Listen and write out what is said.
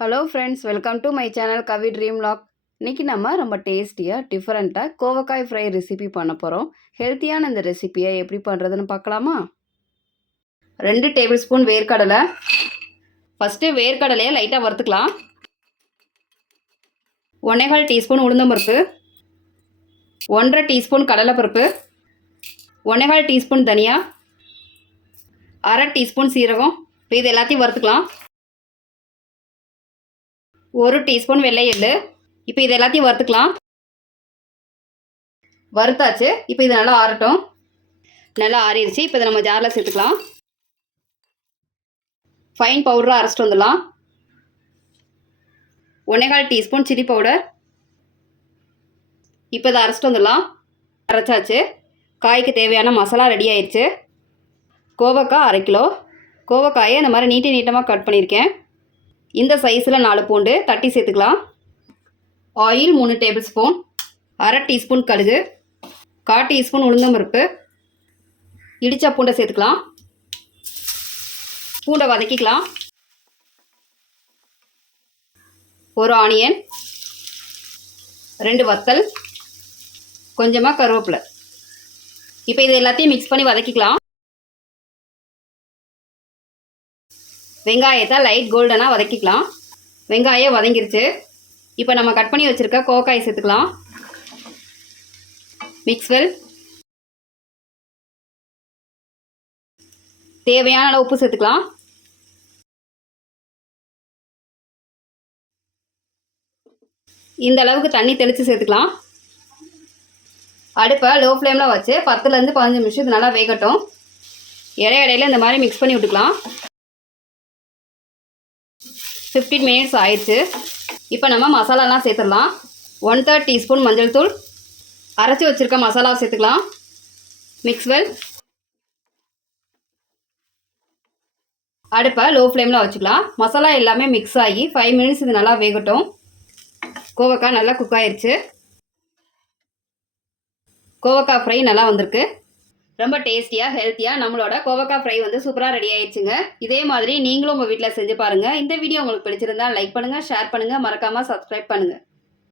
Hello friends, welcome to my channel Kavi dream log. இன்றைக்கி நம்ம ரொம்ப டேஸ்டியாக டிஃப்ரெண்ட்டாக கோவக்காய் ஃப்ரை ரெசிபி பண்ண போகிறோம். ஹெல்த்தியான இந்த ரெசிபியை எப்படி பண்ணுறதுன்னு பார்க்கலாமா? 2 டேபிள் ஸ்பூன் வேர்க்கடலை. ஃபஸ்ட்டு வேர்க்கடலையை லைட்டாக வறுத்துக்கலாம். 1/4 டீஸ்பூன் உளுந்தம்பருப்பு, 1/2 டீஸ்பூன் கடலைப்பருப்பு, 1/4 டீஸ்பூன் தனியா, 1/2 டீஸ்பூன் சீரகம். இப்போ இது எல்லாத்தையும் வறுத்துக்கலாம். 1 டீஸ்பூன் வெள்ளை எள்ளு. இப்போ இது எல்லாத்தையும் வறுத்துக்கலாம். வறுத்தாச்சு. இப்போ இது நல்லா ஆறட்டும். நல்லா ஆறிடுச்சு. இப்போ இதை நம்ம ஜாரில் சேர்த்துக்கலாம். ஃபைன் பவுடராக அரைச்சிட்டு வந்துடலாம். 1/4 டீஸ்பூன் சில்லி பவுடர். இப்போ இதை அரைச்சிட்டு வந்துடலாம். அரைச்சாச்சு. காய்க்கு தேவையான மசாலா ரெடி ஆயிடுச்சு. கோவக்காய் 1/2 கிலோ. கோவக்காயை இந்த மாதிரி நீட்டமாக கட் பண்ணியிருக்கேன். இந்த சைஸில் 4 பூண்டு தட்டி சேர்த்துக்கலாம். ஆயில் 3 டேபிள் ஸ்பூன், 1/2 டீஸ்பூன் கடுகு, 1/4 டீஸ்பூன் உளுந்தம்பருப்பு, இடிச்ச பூண்டை சேர்த்துக்கலாம். பூண்டை வதக்கிக்கலாம். 1 ஆனியன், 2 வத்தல், கொஞ்சமாக கருவேப்பிலை. இப்போ இது எல்லாத்தையும் மிக்ஸ் பண்ணி வதக்கிக்கலாம். வெங்காயத்தை லைட் கோல்டனாக வதக்கிக்கலாம். வெங்காயம் வதங்கிருச்சு. இப்போ நம்ம கட் பண்ணி வச்சுருக்க கோவக்காய் சேர்த்துக்கலாம். Mix well. தேவையான அளவு உப்பு சேர்த்துக்கலாம். இந்த அளவுக்கு தண்ணி தெளித்து சேர்த்துக்கலாம். அடுப்பை லோ ஃப்ளேமில் வச்சு 10லேருந்து 15 நிமிஷம் இது நல்லா வேகட்டும். இடையில இந்த மாதிரி மிக்ஸ் பண்ணி விட்டுக்கலாம். 15 மினிட்ஸ் ஆயிடுச்சு. இப்போ நம்ம மசாலாலாம் சேர்த்துடலாம். 1/3 டீஸ்பூன் மஞ்சள் தூள், அரைச்சி வச்சுருக்க மசாலாவை சேர்த்துக்கலாம். Mix well. அடுப்பை லோ ஃப்ளேமில் வச்சுக்கலாம். மசாலா எல்லாமே மிக்ஸ் ஆகி 5 மினிட்ஸ் இது நல்லா வேகட்டும். கோவக்காய் நல்லா குக் ஆயிடுச்சு. கோவக்காய் ஃப்ரை நல்லா வந்திருக்கு. ரொம்ப டேஸ்டியாக ஹெல்த்தியாக நம்மளோட கோவக்காய் ஃப்ரை வந்து சூப்பராக ரெடி ஆயிடுச்சுங்க. இதே மாதிரி நீங்களும் உங்கள் வீட்டில் செஞ்சு பாருங்கள். இந்த வீடியோ உங்களுக்கு பிடிச்சிருந்தா லைக் பண்ணுங்கள், ஷேர் பண்ணுங்கள், மறக்காமல் சப்ஸ்கிரைப் பண்ணுங்கள்.